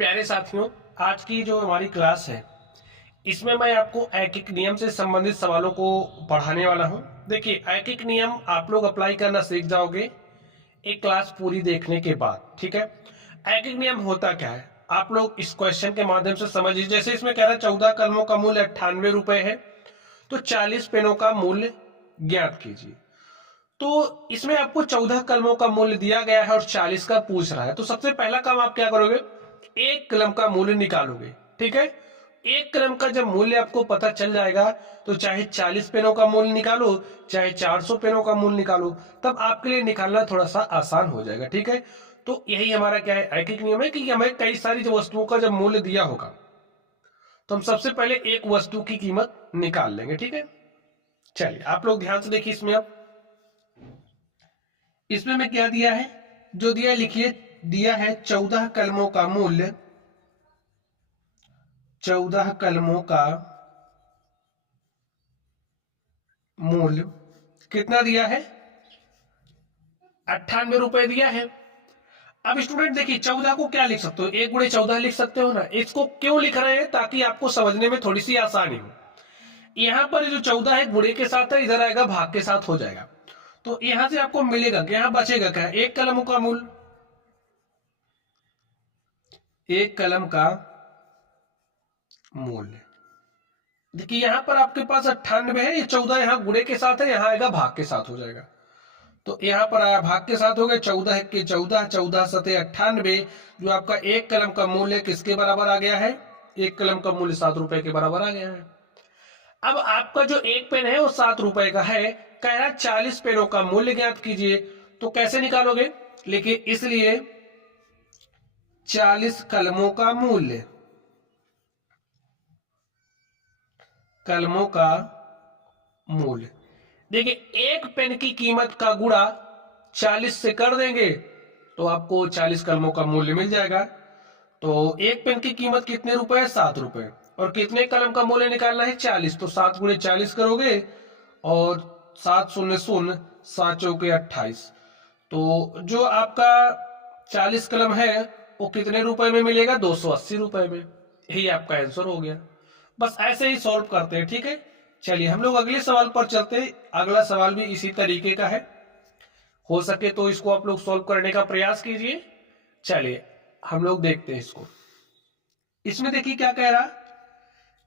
प्यारे साथियों, आज की जो हमारी क्लास है इसमें मैं आपको ऐकिक नियम से संबंधित सवालों को पढ़ाने वाला हूं। देखिए, ऐकिक नियम आप लोग अप्लाई करना सीख जाओगे एक क्लास पूरी देखने के बाद। ठीक है, ऐकिक नियम होता क्या है आप लोग इस क्वेश्चन के माध्यम से समझिए। जैसे इसमें कह रहा है 14 कलमों का मूल्य 98 रुपए है, तो 40 पेनों का मूल्य ज्ञात कीजिए। तो इसमें आपको 14 कलमों का मूल्य दिया गया है और 40 का पूछ रहा है, तो सबसे पहला काम आप क्या करोगे, एक कलम का मूल्य निकालोगे। ठीक है, एक कलम का जब मूल्य आपको पता चल जाएगा तो चाहे 40 पेनों का मूल्य निकालो, चाहे 400 पेनों का मूल्य निकालो, तब आपके लिए निकालना थोड़ा सा आसान हो जाएगा। ठीक है, तो यही हमारा क्या है, ऐकिक नियम है कि हमें कई सारी जो वस्तुओं का जब मूल्य दिया होगा तो हम सबसे पहले एक वस्तु की कीमत निकाल लेंगे। ठीक है, चलिए आप लोग ध्यान से देखिए। इसमें मैं क्या दिया है, जो दिया है लिखिए। दिया है 14 कलमों का मूल्य, 14 कलमों का मूल्य कितना दिया है, 98 रुपए दिया है। अब स्टूडेंट देखिए, 14 को क्या लिख सकते हो, 1 गुणे 14 लिख सकते हो ना। इसको क्यों लिख रहे हैं, ताकि आपको समझने में थोड़ी सी आसानी हो। यहां पर जो 14 है गुणे के साथ है, इधर आएगा भाग के साथ हो जाएगा। तो यहां से आपको मिलेगा क्या, यहां बचेगा क्या, एक कलम का मूल्य, एक कलम का मूल्य। देखिए यहां पर आपके पास 98 है, ये 14 यहां गुणे के साथ है, यहां आएगा भाग के साथ हो जाएगा। तो यहां पर आया भाग के साथ हो गए, 14 के 14, 14 सते 98, जो आपका एक कलम का मूल्य किसके बराबर आ गया है, एक कलम का मूल्य 7 रुपए के बराबर आ गया है। अब आपका जो एक पेन है वो 7 रुपए का है, कह रहा 40 पेनों का मूल्य ज्ञात कीजिए। तो कैसे निकालोगे, लिखिए इसलिए 40 कलमों का मूल्य, कलमों का मूल्य। देखिए एक पेन की कीमत का गुणा 40 से कर देंगे तो आपको 40 कलमों का मूल्य मिल जाएगा। तो एक पेन की कीमत कितने रुपए है, 7 रुपए, और कितने कलम का मूल्य निकालना है, 40। तो 7 गुणे 40 करोगे और 7 शून्य शून्य, 7 चौके 28। तो जो आपका 40 कलम है वो कितने रुपए में मिलेगा, 280 रुपए में। यही आपका आंसर हो गया। बस ऐसे ही सॉल्व करते हैं। ठीक है, चलिए हम लोग अगले सवाल पर चलते हैं। अगला सवाल भी इसी तरीके का है, हो सके तो इसको आप लोग सॉल्व करने का प्रयास कीजिए। चलिए हम लोग देखते हैं इसको। इसमें देखिए क्या कह रहा,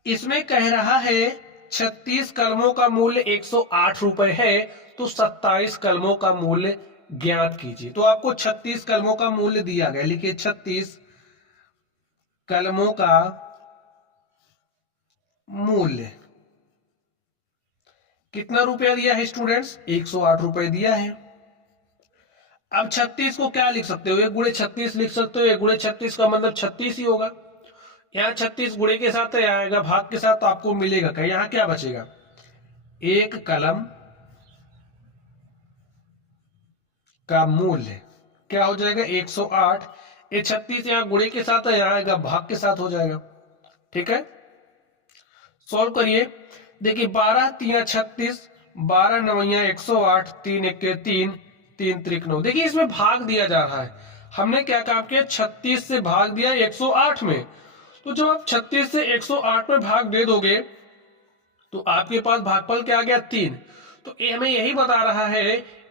इसमें कह रहा है 36 कलमों का मूल्य 108 रुपए है, तो 27 कलमों का मूल्य ज्ञात कीजिए। तो आपको 36 कलमों का मूल्य दिया गया, लिखिए 36 कलमों का मूल्य कितना रुपया दिया है स्टूडेंट्स, 108 रुपए दिया है। अब 36 को क्या लिख सकते हो, एक गुणे 36 लिख सकते हो, एक गुणे 36 का मतलब 36 ही होगा। यहाँ 36 गुणे के साथ है, आएगा भाग के साथ, तो आपको मिलेगा क्या, यहाँ क्या बचेगा, एक कलम का मूल्य क्या हो जाएगा, 108। ये 36 यहाँ गुणे के साथ है, यहाँ आएगा भाग के साथ हो जाएगा। ठीक है, सॉल्व करिए। देखिए 12 3 36, 12 9 108, 3 1 3, 3 3 9। देखिए इसमें भाग दिया जा रहा है, हमने क्या काम किया, 36 से भाग दिया 108 में। तो जब आप 36 से 108 में भाग दे दोगे तो आपके पास भागफल क्या आ गया, 3। तो ये हमें यही बता रहा है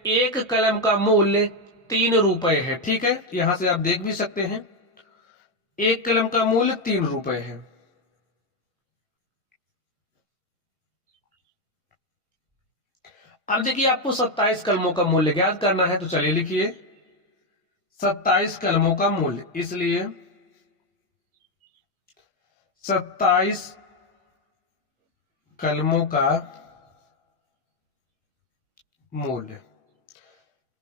एक कलम का मूल्य 3 रुपए है। ठीक है, यहां से आप देख भी सकते हैं, एक कलम का मूल्य 3 रुपए है। अब देखिए आपको 27 कलमों का मूल्य ज्ञात करना है, तो चलिए लिखिए 27 कलमों का मूल्य, इसलिए 27 कलमों का मूल्य।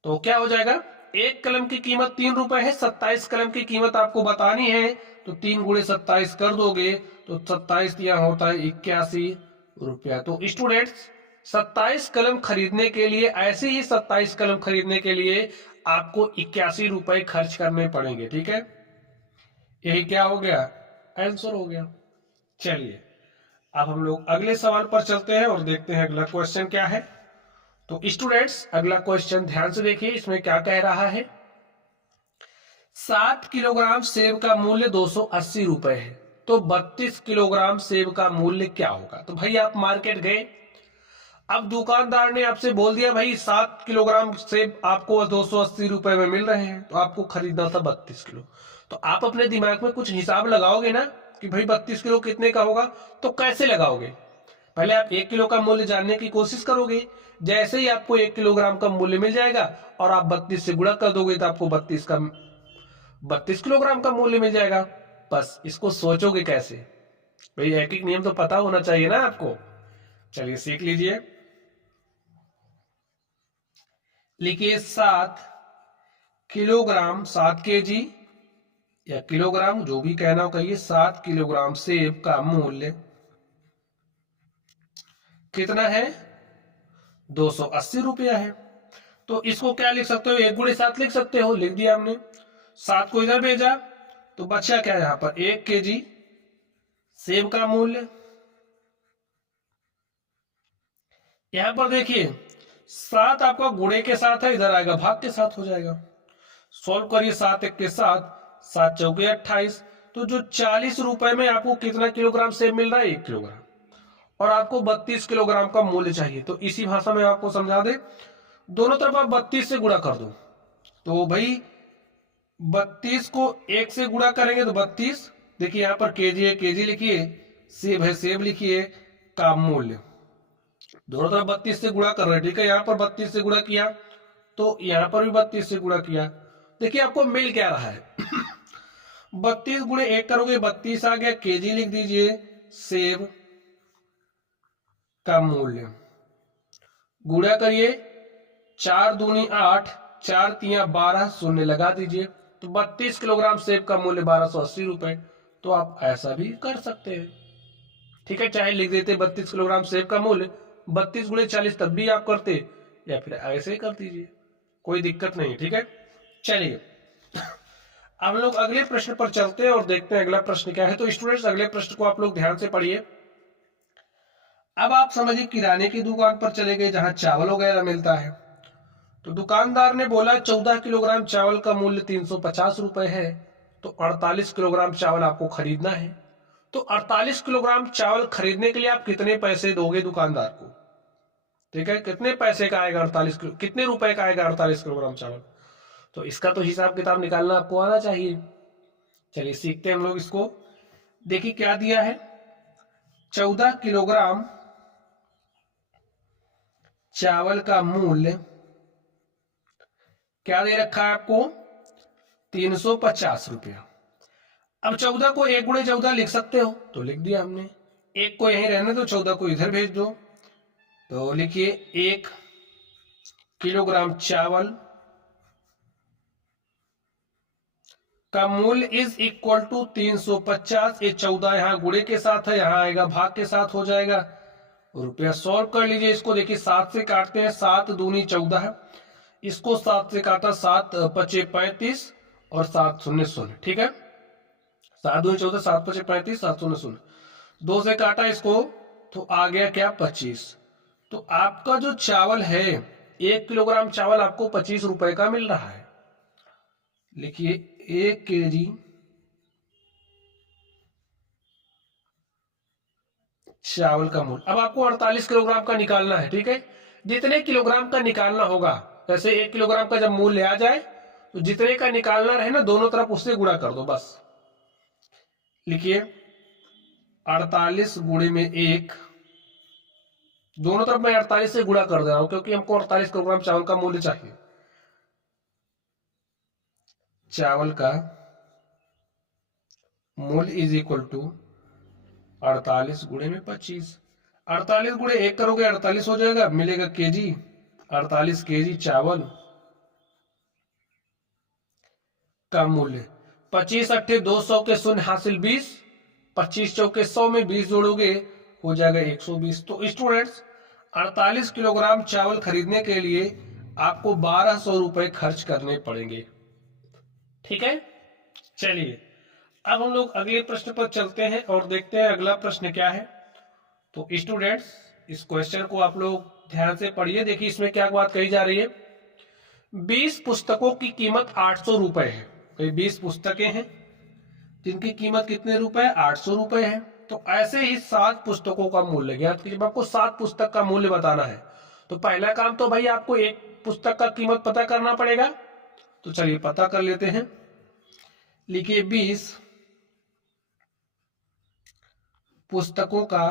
तो क्या हो जाएगा, एक कलम की कीमत 3 रुपए है, 27 कलम की कीमत आपको बतानी है, तो 3 गुणे 27 कर दोगे तो 27 यहां होता है 81 रुपया। तो स्टूडेंट्स 27 कलम खरीदने के लिए, ऐसे ही 27 कलम खरीदने के लिए आपको 81 रुपए खर्च करने पड़ेंगे। ठीक है, यही क्या हो गया, आंसर हो गया। चलिए अब हम लोग अगले सवाल पर चलते हैं और देखते हैं अगला क्वेश्चन क्या है। तो स्टूडेंट्स अगला क्वेश्चन ध्यान से देखिए, इसमें क्या कह रहा है, 7 किलोग्राम सेब का मूल्य 280 रुपए है, तो 32 किलोग्राम सेब का मूल्य क्या होगा। तो भाई आप मार्केट गए, अब दुकानदार ने आपसे बोल दिया भाई 7 किलोग्राम सेब आपको 280 रुपए में मिल रहे हैं, तो आपको खरीदना था 32 किलो। तो आप अपने दिमाग में कुछ हिसाब लगाओगे ना कि भाई 32 किलो कितने का होगा। तो कैसे लगाओगे, पहले आप 1 किलो का मूल्य जानने की कोशिश करोगे। जैसे ही आपको 1 किलोग्राम का मूल्य मिल जाएगा और आप 32 से गुणा कर दोगे तो आपको 32 किलोग्राम का मूल्य मिल जाएगा। बस इसको सोचोगे कैसे, भाई एक एक नियम तो पता होना चाहिए ना आपको। चलिए सीख लीजिए। लिखिए 7 किलोग्राम, 7 केजी या किलोग्राम जो भी कहना हो कहिए, 7 किलोग्राम सेब का मूल्य कितना है, 280 रुपया है। तो इसको क्या लिख सकते हो, 1 गुणे 7 लिख सकते हो, लिख दिया हमने। 7 को इधर भेजा तो बचा क्या यहां पर, 1 केजी सेब का मूल्य। यहां पर देखिए 7 आपका गुणे के साथ है, इधर आएगा भाग के साथ हो जाएगा। सॉल्व करिए, 7 1 के साथ, 7 चौके 28। तो जो 40 रुपए में आपको कितना किलोग्राम सेब मिल रहा है, 1 किलोग्राम, और आपको 32 किलोग्राम का मूल्य चाहिए। तो इसी भाषा में आपको समझा दे, दोनों तरफ आप 32 से गुणा कर दो। तो भाई 32 को 1 से गुणा करेंगे तो 32, देखिए यहां पर केजी है, केजी लिखिए, सेब है सेब लिखिए, का मूल्य, दोनों तरफ 32 से गुणा कर रहे हैं, ठीक है। यहां पर 32 से गुणा किया तो यहां पर भी 32 से गुणा किया, देखिए आपको मिल क्या रहा है 32 गुणे 1 करोगे 32 आ गया, केजी लिख दीजिए, सेब का मूल्य, गुणा करिए, 4 दूनी 8, 4 तिया 12, शून्य लगा दीजिए, तो 32 किलोग्राम सेब का मूल्य 1280 रुपए। तो आप ऐसा भी कर सकते हैं, ठीक है, चाहे लिख देते 32 किलोग्राम सेब का मूल्य 32 गुणे 40, तब भी आप करते, या फिर ऐसे ही कर दीजिए, कोई दिक्कत नहीं, ठीक है। चलिए अब लोग अगले प्रश्न पर चलते हैं और देखते हैं अगला प्रश्न क्या है। तो स्टूडेंट्स अगले प्रश्न को आप लोग ध्यान से पढ़िए। अब आप समझिए किराने की दुकान पर चले गए जहां चावल वगैरह मिलता है। तो दुकानदार ने बोला 14 किलोग्राम चावल का मूल्य 350 रुपए है, तो 48 किलोग्राम चावल आपको खरीदना है। तो 48 किलोग्राम चावल खरीदने के लिए आप कितने पैसे दोगे दुकानदार को, ठीक है, कितने पैसे का आएगा 48 किलो, कितने रुपए का आएगा 48 किलोग्राम चावल। तो इसका तो हिसाब किताब निकालना आपको आना चाहिए। चलिए सीखते हैं हम लोग इसको। देखिए क्या दिया है, 14 किलोग्राम चावल का मूल्य क्या दे रखा है आपको, 350 रुपया। अब 14 को 1 गुणे 14 लिख सकते हो, तो लिख दिया हमने, 1 को यहीं रहने दो, 14 को इधर भेज दो। तो लिखिए 1 किलोग्राम चावल का मूल्य इज इक्वल टू 350। ये 14 यहां गुणे के साथ है, यहां आएगा भाग के साथ हो जाएगा, रुपया सॉल्व कर लीजिए इसको। देखिए 7 से काटते हैं, 7 दूनी 14, इसको 7 से काटा, 7 पचे 35 और 7 शून्य शून्य, ठीक है, 7 दूनी 14, 7 पचे 35, 7 शून्य शून्य, 2 से काटा इसको तो आ गया क्या 25। तो आपका जो चावल है 1 किलोग्राम चावल आपको 25 रुपए का मिल रहा है। लिखिए 1 केजी चावल का मूल्य। अब आपको 48 किलोग्राम का निकालना है, ठीक है, जितने किलोग्राम का निकालना होगा, जैसे 1 किलोग्राम का जब मूल्य आ जाए तो जितने का निकालना रहे ना, दोनों तरफ उससे गुणा कर दो बस। लिखिए 48 गुणे में 1, दोनों तरफ मैं 48 से गुणा कर दे रहा हूं क्योंकि हमको 48 किलोग्राम चावल का मूल्य चाहिए। चावल का मूल्य इज इक्वल टू 48 गुणे में 25। 48 गुणे 1 करोगे 48 हो जाएगा, मिलेगा केजी, 48 केजी चावल का मूल्य। 25 अट्ठे 200 के शून्य हासिल 20, 25 चौके 100 में 20 जोड़ोगे हो जाएगा 120। तो स्टूडेंट्स 48 किलोग्राम चावल खरीदने के लिए आपको 1200 रुपए खर्च करने पड़ेंगे, ठीक है। चलिए अब हम लोग अगले प्रश्न पर चलते हैं और देखते हैं अगला प्रश्न क्या है। तो स्टूडेंट्स इस क्वेश्चन को आप लोग ध्यान से पढ़िए। देखिए इसमें क्या बात कही जा रही है, 20 पुस्तकों की कीमत 800 रुपए है, भाई 20 पुस्तकें हैं जिनकी कीमत कितने रुपए, 800 रुपए है। तो ऐसे ही 7 पुस्तकों का मूल्य ज्ञात कीजिए। जब आपको 7 पुस्तक का मूल्य बताना है तो पहला काम तो भाई आपको एक पुस्तक का कीमत पता करना पड़ेगा। तो चलिए पता कर लेते हैं। लिखिए 20 पुस्तकों का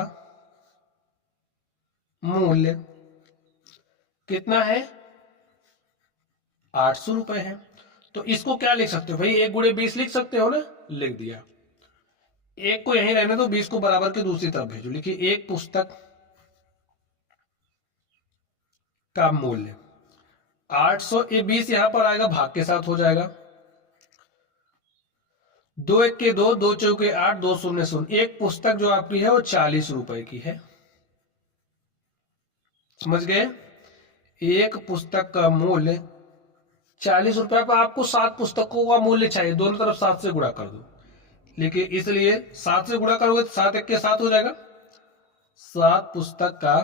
मूल्य कितना है, 800 रुपए है। तो इसको क्या लिख सकते हो भाई, 1 गुणे 20 लिख सकते हो ना, लिख दिया। एक को यहीं रहने दो, 20 को बराबर के दूसरी तरफ भेजो। लिखिए एक पुस्तक का मूल्य 800, ये 20 यहां पर आएगा, भाग के साथ हो जाएगा। 2 1 के 2, 2 चौके 8, 2 शून्य शून्य। एक पुस्तक जो आपकी है वो 40 रुपए की है, समझ गए। एक पुस्तक का मूल्य 40 रुपए पर आपको 7 पुस्तकों का मूल्य चाहिए, दोनों तरफ 7 से गुणा कर दो। लेकिन इसलिए 7 से गुणा करोगे तो 7 1 के 7 हो जाएगा। 7 पुस्तक का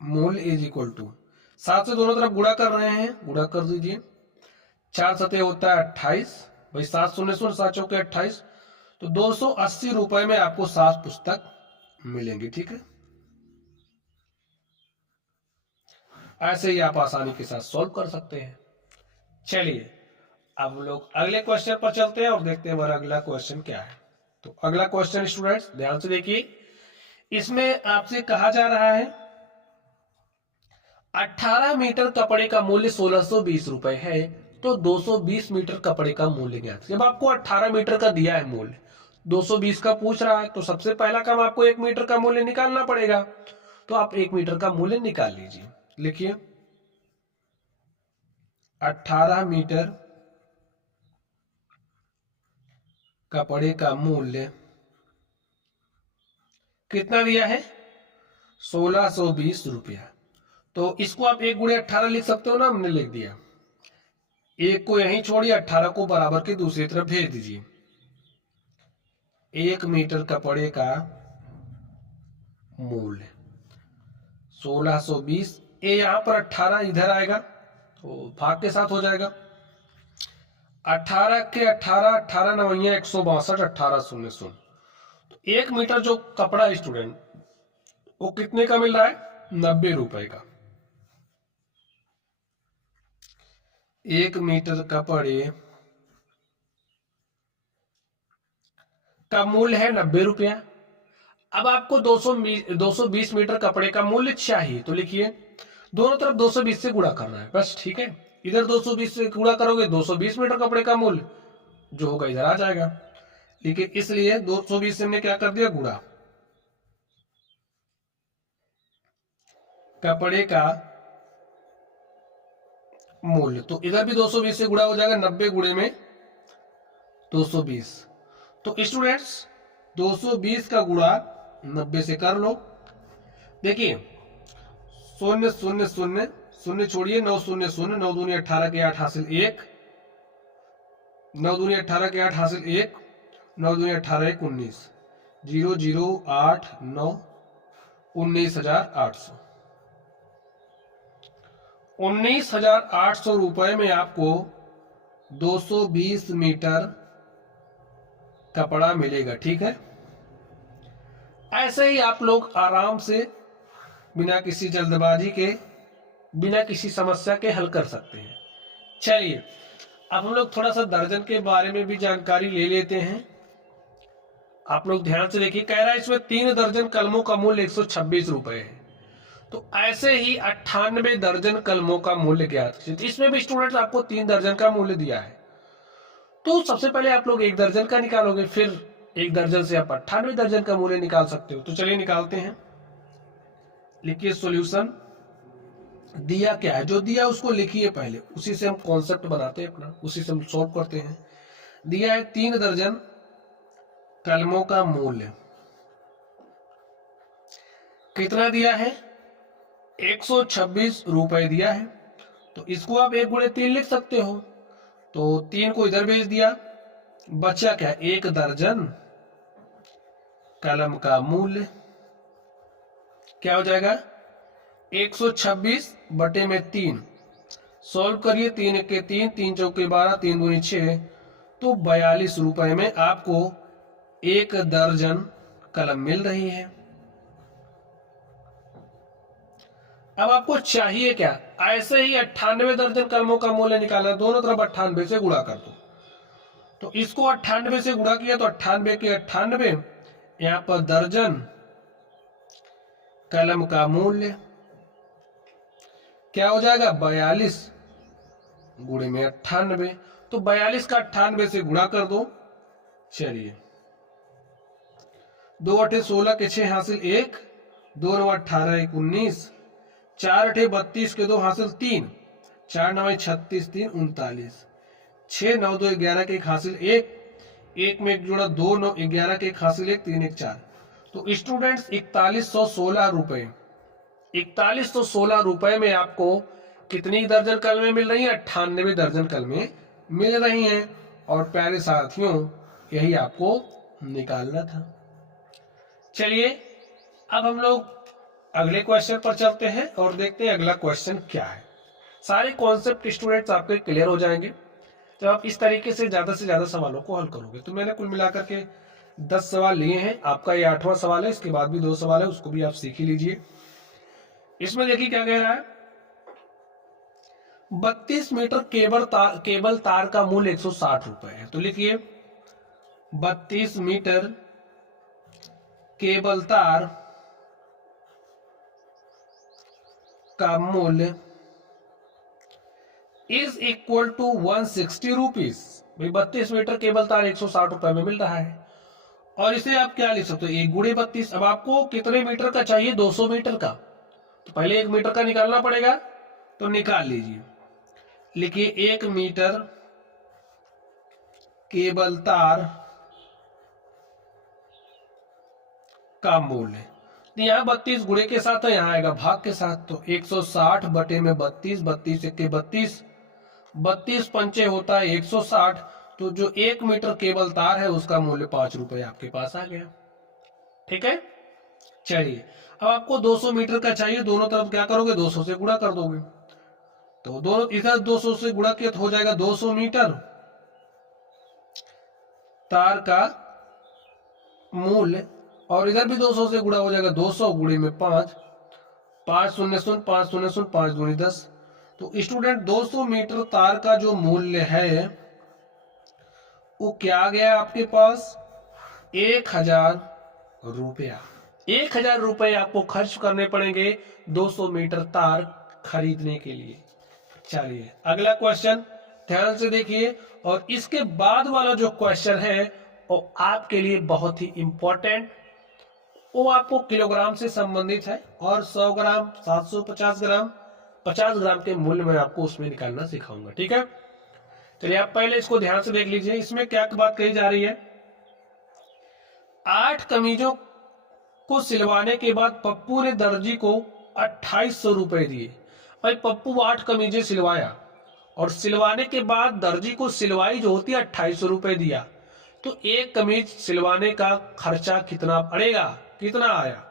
मूल्य इज इक्वल टू 7 से दोनों तरफ गुणा कर रहे हैं, गुणा कर दीजिए। 4 सतह होता है 28, भाई 7 शून्य शून्य 7 चौके 28, तो 280 रुपए में आपको 7 पुस्तक मिलेंगे, ठीक है। ऐसे ही आप आसानी के साथ सॉल्व कर सकते हैं। चलिए अब लोग अगले क्वेश्चन पर चलते हैं और देखते हैं हमारा अगला क्वेश्चन क्या है। तो अगला क्वेश्चन स्टूडेंट्स ध्यान से देखिए, इसमें आपसे कहा जा रहा है 18 मीटर कपड़े का मूल्य 1620 रुपए है, तो 220 मीटर कपड़े का मूल्य ज्ञात। जब आपको 18 मीटर का दिया है मूल्य, 220 का पूछ रहा है, तो सबसे पहला काम आपको 1 मीटर का मूल्य निकालना पड़ेगा। तो आप 1 मीटर का मूल्य निकाल लीजिए। लिखिए 18 मीटर कपड़े का मूल्य कितना दिया है, 1620 रुपया। तो इसको आप 1 गुणे 18 लिख सकते हो ना, हमने लिख दिया। 1 को यहीं छोड़िए, 18 को बराबर के दूसरी तरफ भेज दीजिए। 1 मीटर कपड़े का मूल्य 1620, ये यहां पर 18 इधर आएगा तो भाग के साथ हो जाएगा। 18 के 18, 18 नवैया 162, 18 शून्य शून्य। तो 1 मीटर जो कपड़ा है स्टूडेंट वो कितने का मिल रहा है, 90 रुपए का। 1 मीटर कपड़े का मूल्य है 90 रुपया। अब आपको 220 मीटर कपड़े का मूल्य चाहिए, तो लिखिए दोनों तरफ 220 से गुणा करना है बस, ठीक है। इधर 220 से गुणा करोगे 220 मीटर कपड़े का मूल्य जो होगा इधर आ जाएगा। लेकिन इसलिए 220 से हमने क्या कर दिया, गुणा। कपड़े का मूल्य तो इधर भी 220 से गुणा हो जाएगा, 90 गुणे में 220। तो स्टूडेंट्स 220 का गुणा 90 से कर लो। देखिए 0 0 0 0 छोड़िए, 9 0 0, 9 दूनी 18 के 8 हासिल 1, 9 दूनी 18 के 8 हासिल 1, 9 दूनी 18 1 19, 0 0 8 9, 19,800। 19,800 रुपए में आपको 220 मीटर कपड़ा मिलेगा, ठीक है। ऐसे ही आप लोग आराम से बिना किसी जल्दबाजी के, बिना किसी समस्या के हल कर सकते हैं। चलिए अब हम लोग थोड़ा सा दर्जन के बारे में भी जानकारी ले लेते हैं। आप लोग ध्यान से देखिए, कह रहा है इसमें 3 दर्जन कलमों का मूल्य 126 रुपए है। तो ऐसे ही 98 दर्जन कलमों का मूल्य ज्ञात कीजिए। इसमें भी स्टूडेंट्स आपको 3 दर्जन का मूल्य दिया है, तो सबसे पहले आप लोग 1 दर्जन का निकालोगे, फिर 1 दर्जन से आप 98 दर्जन का मूल्य निकाल सकते हो। तो चलिए निकालते हैं। लिखिए सॉल्यूशन, दिया क्या है, जो दिया उसको लिखिए पहले, उसी से हम कॉन्सेप्ट बनाते हैं अपना, उसी से हम सॉल्व करते हैं। दिया है 3 दर्जन कलमों का मूल्य कितना दिया है, 126 रुपए दिया है। तो इसको आप 1 गुणे 3 लिख सकते हो, तो 3 को इधर भेज दिया, बचा क्या, 1 दर्जन कलम का मूल्य क्या हो जाएगा, 126 बटे में 3, सॉल्व करिए, 3 1 के 3, 3 चौके 12, 3 दूनी 6, तो 42 रुपए में आपको 1 दर्जन कलम मिल रही है। अब आपको चाहिए क्या, ऐसे ही 98 दर्जन कलमों का मूल्य निकालना, दोनों तरफ 98 से गुणा कर दो। तो इसको 98 से गुणा किया तो 98 के 98, यहां पर दर्जन कलम का मूल्य क्या हो जाएगा, 42 गुणे में 98, तो 42 का 98 से गुणा कर दो। चलिए 2 8 16 के 6 हासिल 1, 2 9 18 1 19, 4 8 32 के 2 हासिल 3, 4 9 36 3 39, 6 9 2 11 के 1 हासिल 1, 1 में 1 जोड़ा 2 9 11 के 1 हासिल 1 3 1 4। तो स्टूडेंट्स 4116 रुपए, 4116 रुपए में आपको कितनी दर्जन कलमें मिल रही हैं, 98 दर्जन कलमें मिल रही हैं। और प्यारे साथियों यही आपको निकालना था। चलिए अब हम लोग अगले क्वेश्चन पर चलते हैं और देखते हैं अगला क्वेश्चन क्या है। सारे कॉन्सेप्ट स्टूडेंट्स आपके क्लियर हो जाएंगे जब आप इस तरीके से ज्यादा सवालों को हल करोगे। तो मैंने कुल मिलाकर के 10 सवाल लिए हैं, आपका ये 8वां सवाल है, इसके बाद भी 2 सवाल है, उसको भी आप सीख ही लीजिए। इसमें देखिए क्या कह रहा है, 32 मीटर केबल तार का मूल्य 160 रुपए है। तो लिखिए 32 मीटर केबल तार का मूल्य इज इक्वल टू 160 रुपीज। भाई 32 मीटर केबल तार 160 रुपए में मिल रहा है। और इसे आप क्या लिख सकते हो, 1 गुणे 32। अब आपको कितने मीटर का चाहिए, 200 मीटर का, तो पहले 1 मीटर का निकालना पड़ेगा, तो निकाल लीजिए। लिखिए 1 मीटर केबल तार का मूल्य, यहां 32 गुणे के साथ है, यहां आएगा भाग के साथ, तो 160 बटे में 32, 32 1 के 32, 32 पंचे होता है 160। तो जो 1 मीटर केबल तार है उसका मूल्य 5 रुपए आपके पास आ गया। ठीक है, चलिए अब आपको 200 मीटर का चाहिए, दोनों तरफ क्या करोगे, 200 से गुणा कर दोगे। तो दोनों इधर 200 से गुणा किया तो हो जाएगा 200 मीटर तार का मूल्य, और इधर भी 200 से गुणा हो जाएगा, 200 गुणे में 5, 5 शून्य शून्य 5 शून्य शून्य 5 दूनी 10। तो स्टूडेंट 200 मीटर तार का जो मूल्य है वो क्या आ गया आपके पास, 1000 रुपया। 1000 रुपए आपको खर्च करने पड़ेंगे 200 मीटर तार खरीदने के लिए। चलिए अगला क्वेश्चन ध्यान से देखिए, और इसके बाद वाला जो क्वेश्चन है वो आपके लिए बहुत ही इंपॉर्टेंट, वो आपको किलोग्राम से संबंधित है, और 100 ग्राम 750 ग्राम 50 ग्राम के मूल्य में आपको उसमें निकालना सिखाऊंगा। ठीक है, चलिए आप पहले इसको ध्यान से देख लीजिए। इसमें क्या बात कही जा रही है, 8 कमीजों को सिलवाने के बाद पप्पू ने दर्जी को 2800 रुपए दिए। भाई पप्पू 8 कमीजें सिलवाया और सिलवाने के बाद दर्जी को सिलवाई जो होती है 2800 रुपए दिया, तो एक कमीज सिलवाने का खर्चा कितना पड़ेगा, कितना आया,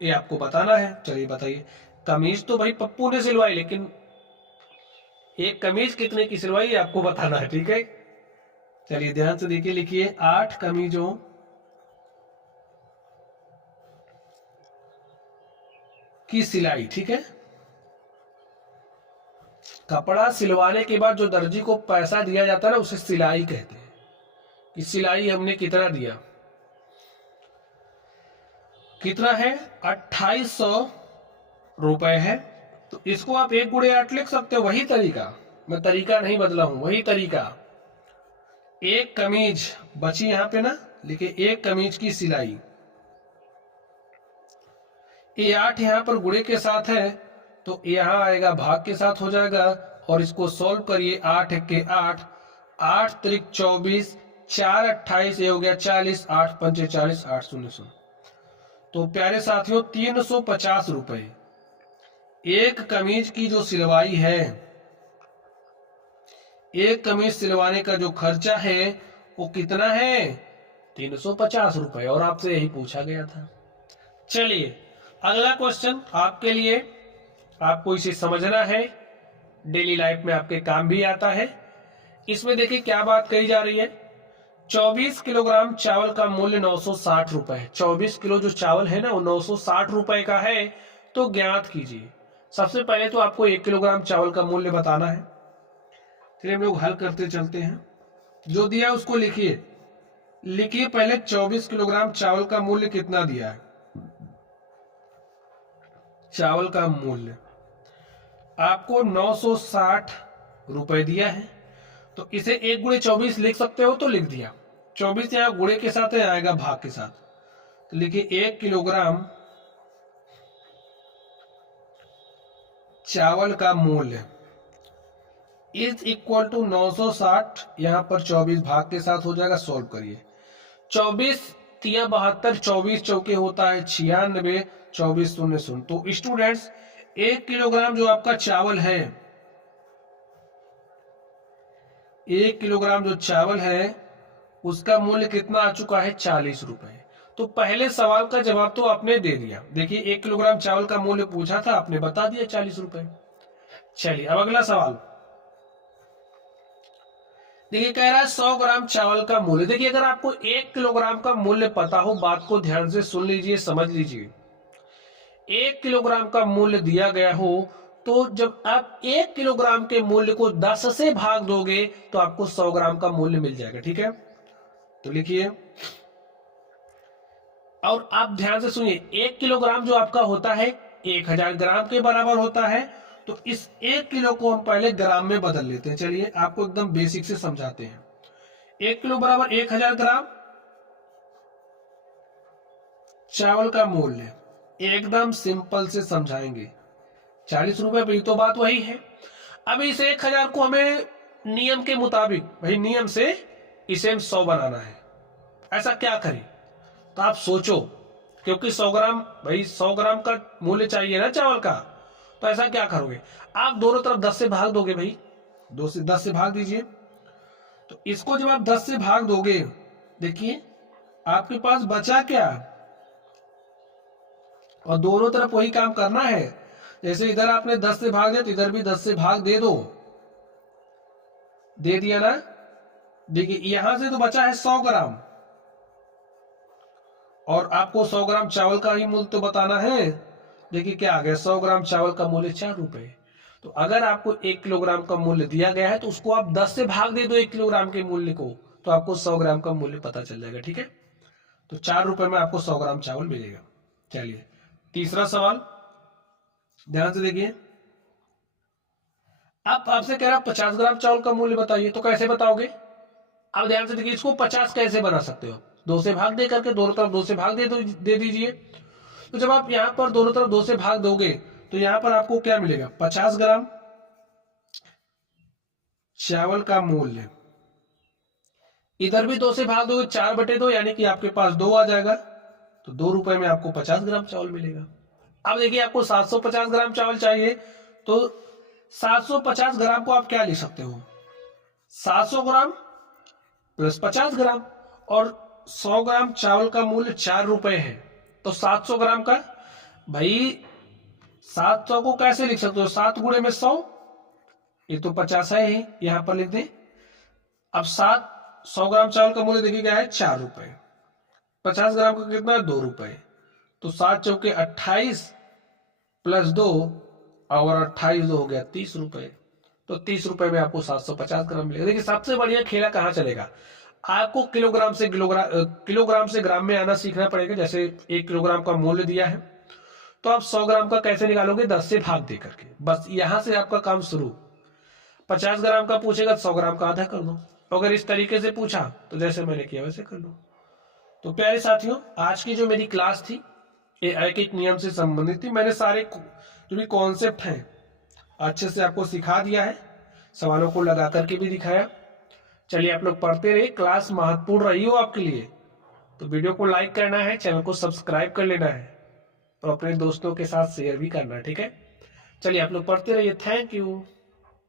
ये आपको बताना है। चलिए बताइए, कमीज तो भाई पप्पू ने सिलवाई, लेकिन एक कमीज कितने की सिलवाई है आपको बताना है। ठीक है, चलिए ध्यान से देखिए, लिखिए 8 कमीजों की सिलाई। ठीक है, कपड़ा सिलवाने के बाद जो दर्जी को पैसा दिया जाता है ना, उसे सिलाई कहते हैं, कि सिलाई हमने कितना दिया, कितना है 2800 रुपए है। तो इसको आप 1 गुणे 8 लिख सकते हो, वही तरीका, मैं तरीका नहीं बदला हूं, वही तरीका। एक कमीज बची यहां पे ना, लिखे 1 कमीज की सिलाई, ये 8 यहां पर गुणे के साथ है, तो यहां आएगा भाग के साथ हो जाएगा। और इसको सॉल्व करिए, 8 1 के 8, 8 त्रिक 24, 4 28, ये हो गया 40, 8 पंचे 40, 8 शून्य शून्य। तो प्यारे साथियों 350 रुपए एक कमीज की जो सिलवाई है, एक कमीज सिलवाने का जो खर्चा है वो कितना है, 350 रुपए, और आपसे यही पूछा गया था। चलिए अगला क्वेश्चन आपके लिए, आपको इसे समझना है, डेली लाइफ में आपके काम भी आता है। इसमें देखिए क्या बात कही जा रही है, 24 किलोग्राम चावल का मूल्य 960 रुपए है। 24 किलो जो चावल है ना वो 960 रुपए का है। तो ज्ञात कीजिए। सबसे पहले तो आपको 1 किलोग्राम चावल का मूल्य बताना है। चलिए हम लोग हल करते चलते हैं। जो दिया उसको लिखिए। लिखिए पहले 24 किलोग्राम चावल का मूल्य कितना दिया है। चावल का मूल्य आपको 960 रुपए दिया है। तो इसे 1 गुणे 24 लिख सकते हो तो लिख दिया। 24 यहाँ गुणे के साथ है, आएगा भाग के साथ। तो लिखिए 1 किलोग्राम चावल का मूल्य इज इक्वल टू 960, यहां पर 24 भाग के साथ हो जाएगा। सॉल्व करिए। 24 तिया 72, 24 चौके होता है 96, 24 शून्य शून्य। तो स्टूडेंट्स 1 किलोग्राम जो आपका चावल है, 1 किलोग्राम जो चावल है उसका मूल्य कितना आ चुका है, 40 रुपए। तो पहले सवाल का जवाब तो आपने दे दिया। देखिए 1 किलोग्राम चावल का मूल्य पूछा था, आपने बता दिया 40 रुपए। चलिए अब अगला सवाल देखिए, कह रहा है 100 ग्राम चावल का मूल्य। देखिए अगर आपको 1 किलोग्राम का मूल्य पता हो, बात को ध्यान से सुन लीजिए, समझ लीजिए। 1 किलोग्राम का मूल्य दिया गया हो तो जब आप 1 किलोग्राम के मूल्य को 10 से भाग दोगे तो आपको 100 ग्राम का मूल्य मिल जाएगा। ठीक है, तो लिखिए और आप ध्यान से सुनिए। 1 किलोग्राम जो आपका होता है 1000 ग्राम के बराबर होता है। तो इस 1 किलो को हम पहले ग्राम में बदल लेते हैं। चलिए आपको एकदम बेसिक से समझाते हैं। 1 किलो बराबर 1000 ग्राम चावल का मूल्य, एकदम सिंपल से समझाएंगे, 40 रुपए पर। तो बात वही है। अब इस 1000 को हमें नियम के मुताबिक, भाई नियम से इसे हम 100 बनाना है। ऐसा क्या करें, तो आप सोचो, क्योंकि 100 ग्राम, भाई 100 ग्राम का मूल्य चाहिए ना चावल का। तो ऐसा क्या करोगे, आप दोनों तरफ 10 से भाग दोगे। भाई 10 से भाग दीजिए। तो इसको जब आप 10 से भाग दोगे, देखिए आपके पास बचा क्या, और दोनों तरफ वही काम करना है। जैसे इधर आपने 10 से भाग दिया तो इधर भी 10 से भाग दे दो, दे दिया ना। देखिए यहां से तो बचा है 100 ग्राम, और आपको 100 ग्राम चावल का ही मूल्य तो बताना है। देखिए क्या आ गया, 100 ग्राम चावल का मूल्य 4 रुपए। तो अगर आपको 1 किलोग्राम का मूल्य दिया गया है तो उसको आप 10 से भाग दे दो 1 किलोग्राम के मूल्य को, तो आपको 100 ग्राम का मूल्य पता चल जाएगा। ठीक है, तो 4 रुपए में आपको 100 ग्राम चावल मिलेगा। चलिए तीसरा सवाल ध्यान से देखिए। आप आपसे कह रहा 50 ग्राम चावल का मूल्य बताइए, तो कैसे बताओगे। अब ध्यान से देखिए, इसको 50 कैसे बना सकते हो, 2 से भाग दे करके, दोनों तरफ 2 से भाग दे दीजिए। तो जब आप यहां पर दोनों तरफ 2 से भाग दोगे तो यहां पर आपको क्या मिलेगा, 50 ग्राम चावल का मूल्य। इधर भी 2 से भाग दोगे, 4/2, यानी कि आपके पास 2 आ जाएगा। तो 2 रुपए में आपको 50 ग्राम चावल मिलेगा। अब देखिए आपको 750 ग्राम चावल चाहिए, तो 750 ग्राम को आप क्या लिख सकते हो, 700 ग्राम प्लस 50 ग्राम। और 100 ग्राम चावल का मूल्य 4 रुपए है, तो 700 ग्राम का, भाई 700 को कैसे लिख सकते हो, 7 गुणे में 100, ये तो 50 है ही, यहां पर लिख दें। अब 100 ग्राम चावल का मूल्य देखिए क्या है, 4 रुपए। 50 ग्राम का कितना है, 2 रुपए। तो 7 चौके 28 प्लस 2, और 28 हो गया 30 रुपए। तो 30 रुपए में आपको 750 ग्राम मिलेगा। देखिए सबसे बढ़िया खेला कहां चलेगा, आपको किलोग्राम से ग्राम में आना सीखना पड़ेगा। जैसे 1 किलोग्राम का मूल्य दिया है, तो आप 100 ग्राम का कैसे निकालोगे, 10 से भाग दे करके। बस यहां से आपका काम शुरू। 50 ग्राम का पूछेगा तो 100 ग्राम का आधा कर दो। अगर इस तरीके से पूछा तो जैसे मैंने किया वैसे कर लो। तो प्यारे साथियों, आज की जो मेरी क्लास थी ये एक नियम से संबंधित थी। मैंने सारे जो भी कॉन्सेप्ट हैं अच्छे से आपको सिखा दिया है, सवालों को लगा करके भी दिखाया। चलिए आप लोग पढ़ते रहिए, क्लास महत्वपूर्ण रही हो आपके लिए। तो वीडियो को लाइक करना है, चैनल को सब्सक्राइब कर लेना है, और अपने दोस्तों के साथ शेयर भी करना है। ठीक है, चलिए आप लोग पढ़ते रहिए। Thank you.